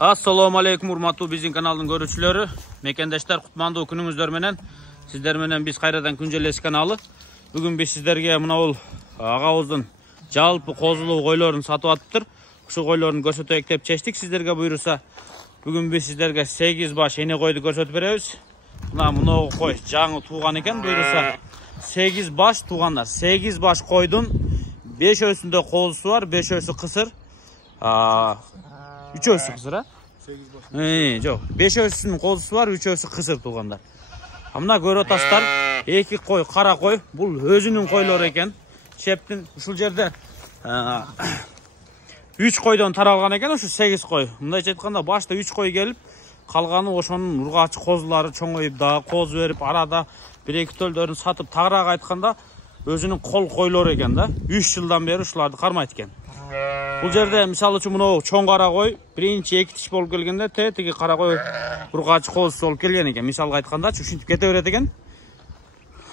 Assalamu alaikum urmatlı bizim kanalın görüşçüleri. Mekendaşlar kutmandı gününüzler menen. Sizler menen biz kayradan Kuncelesi kanalı. Bugün biz sizlerge mına ol ağabızdın jalpı kozulu koylarını satıp atıptır. Şu koylarını görsötüp dep çeştik sizlerge buyursa. Bugün biz sizlerge 8 baş ene koydu görsötüp berебиz. Mına koy жаңы туған eken buyursa. 8 baş tuğanlar. 8 baş koydun. 5 ösünde kozusu var, 5 ösü kısır. 3 ösü kısır ha? 8 baş. Yok. 5 ösünün kozusu var, 3 ösü kısır tuğanlar. Mına görü otasızlar. 2 koy, kara koy. Bul özünün koyları eken. Şeptin uşul jerde 3 koydan taralgan eken, şu 8 koy. Mındayça aytkanda başta 3 koy gelip kalganı oşonun urgaçı kozulары çoңoюп да коз берип арада 1-2 төлдөрүн сатып тагыраак айтканда өзүнүн кол койлору экен да. 3 жылдан бери ушуларды кармайт экен. Бул жерде мисалы үчүн мынау чоң кара кой биринчи 2 тиш болуп келгенде тетиги кара кой ургачы козусу болуп келген экен. Мисалга айткандачы ушинтип кете берет экен.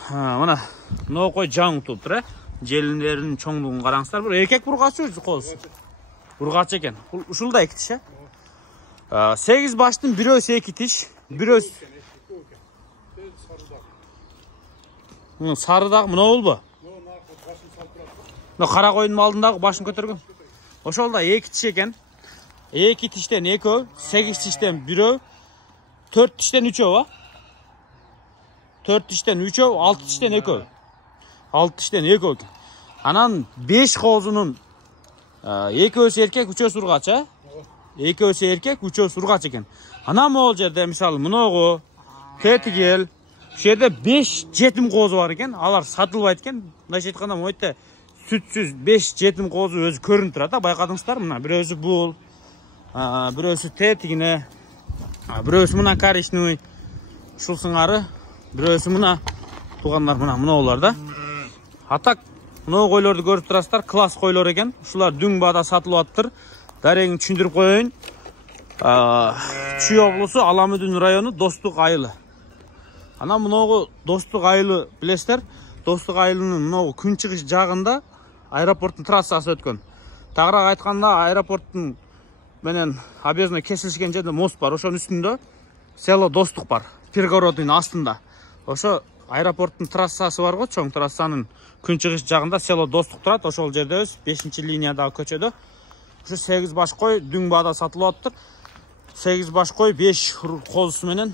Мына мынау кой жаңы туптур э. Желиндеринин чоңдугун караңыздар. Бул эркек ургачы коз. Ургачы экен. Бул ушул да 2 тиш э. 8 baştın birös 2 tiş, birös sarıdak mı ne oldu? Ne kara koyunun aldığında başını götürgün. Oşol da 2 tiş eken. 2 tişten 2 öv, 8 tişten 1 öv, 4 tişten 3 öv ha. 4 tişten 3 öv, 6 tişten 2 öv. 6 tişten 2 öv. Anan 5 kozunun 2 ös erkek 3 ös urgaç ha. 2 ösü erkek, 3 ösü urgaç eken. Ana moğol jerde misal mınoğu, tetigel, şu yerde 5 jetim kozu var eken, alar satılbayt eken. Mındaç aytkanda moytte sütsüz 5 jetim kozu özü körünüp turат, байкадыңыздар мына. Бирөөсү бул, бирөөсү тетигине, бирөөсү мына коричневый, ушул сыңары, бирөөсү мына туугандар мына мыноолор да. Атак мынау койлорду көрүп турасыздар, класс койлор экен. Ушулар дүң баада сатылып атыптыр. Дарегин түшүндүрүп коеюн. Чүй облусу Аламүдүн району Достук айылы. Ана мыногу Достук айылы билесиздер. Достук айылынын мыногу күн чыгыш жагында аэропорттун трассасы өткөн. Тагыраак айтканда аэропорттун менен объездной кесилишкен жерде мост бар. Ошонун үстүндө село Достук бар. Перегородунун астында. Ошо аэропорттун трассасы бар го, чоң трассанын күн чыгыш жагында село Достук турат. Ошол жердебиз 5-линиядагы көчөдө. Şu 8 baş koy dün bağda satılıp atıptır. 8 baş koy 5 kozusu menen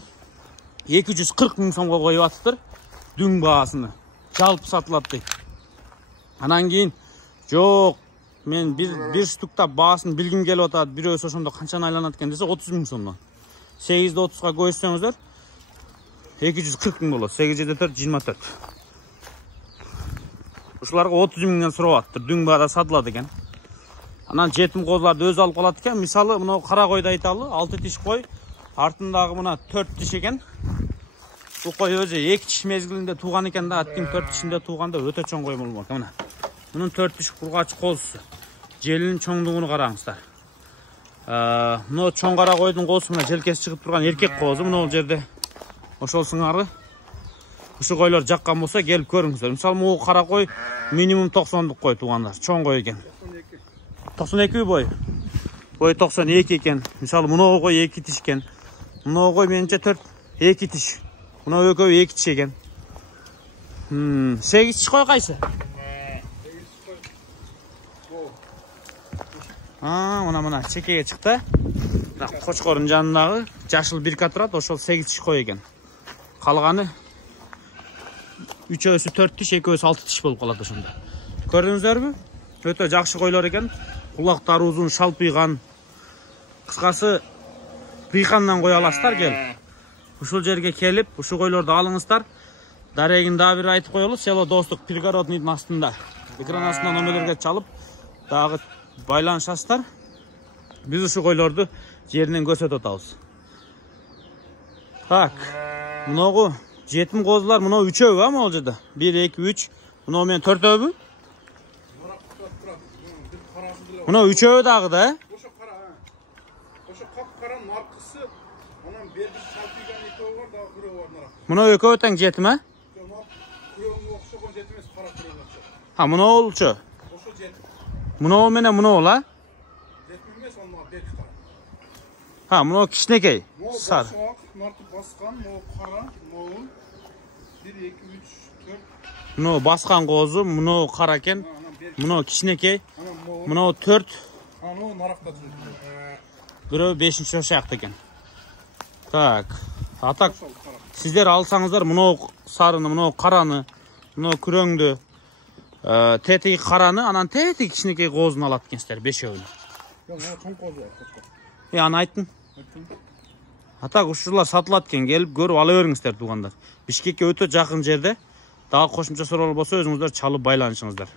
240 000 so'mga koyup atıptır. Dün bağasını jalpı satılıp deyt. Anan keyin jok men bir штукта баасын билгим келип атат. Бирөөсү ошондо канчаны айланат экен десе 30 000 сомдон. 8'de 30'ga көйсөңүздөр 240 000 болот. 8'de 4 24. Ушуларга 30 000 сурап атыптыр. Dün bağda satылат экен. Анан жетим козуларды өз алып калат экен. Мисалы мына кара койду айталы, 6 тиш кой, артындагы мына 4 тиш экен. Бул кой өзү 2 тиш мезгилинде тууган экен да, аттын 4 тишинде тууганда өтө чоң кой болмок. Мына. Мунун 4 тиш ургач козусу. Желинин чоңдугуну караңыздар. Мына чоң кара койдун козусу мына желкеси чыгып турган эркек козу. Мына бул жерде ошол сыңары. Ушу койлор жаккан болсо келип көрүңүздөр. Мисалы могу кара кой минимум 90дук кой туугандар. Чоң кой экен. 92 boy. Boy 92 eкен. Misal mına koy 2 tiş eken. Mına koy menimçe 4 2 tiş. Mına ököy 2 tiş eken. 8 tiş koy kaysı? 8 tiş koy. Mına çekege çıktı. Koçkorun janındagı jaşıl bir katurat oşol 8 tiş koy eken. Kalgany 3 ösü 4 tiş, 2 ösü 6 tiş bolup kalat ошондо. Көрдүңүздөрбү? Өтө жакшы койлор экен. Кулактары узун, шалпыйган. Кыскасы пыйкандан кой аласыздар кел. Ушул жерге келип, ушу койлорду алыңыздар. Дарегин дагы бир айтып коелу, село Достук Перегородныйдын астында. Экран астынан номерлерге чалып, дагы байланышасыздар. Биз ушу койлорду жеринен көрсөтүп атабыз. Так. Мыногу жетим козулар, мына 3 өбү а могул жерде. 1 2 3. Мына менен 4 өбү. Mına 3 öv dağı da. Oşo kara ha. Oşo kapkaranın arkası anan berdi salpıygan 2 öv var da bir öv var nara. Mına ökö öten jetim ha? Yok, kuyruğun okşogon jetimiz kara kuyruğun okşo. Ha mına olçu. Oşo jetim. Mına o mene mına ola? Jetim emes onunla berdi kara. Ha, мынау кичинекей. Мынау Сары. басуақ, мынарды басқан, мынау қара, мынау 1, 2, 3, 4. Мынау басқан қозы, мынау қара екен. Мынау кичинекей. Мынау 4. Анау нарықта жүр. Бирөө 5-ші ошақта екен. Так. Атак, сіздер алсаңыздар мынау сарыны, мынау қараны, мынау күреңді, тетеги қараны, анан тетеги кичинекей қозын алат екенсіздер, 5-өүнү. Мынау чоң қозы. Аны айттым. Атак, ушулар сатылат екен, келип көрүп ала бериңиздер туугандар. Бишкекке өтө жакын жерде. Дагы кошумча суроолор болсо өзүңүздөр чалып байланышыңыздар.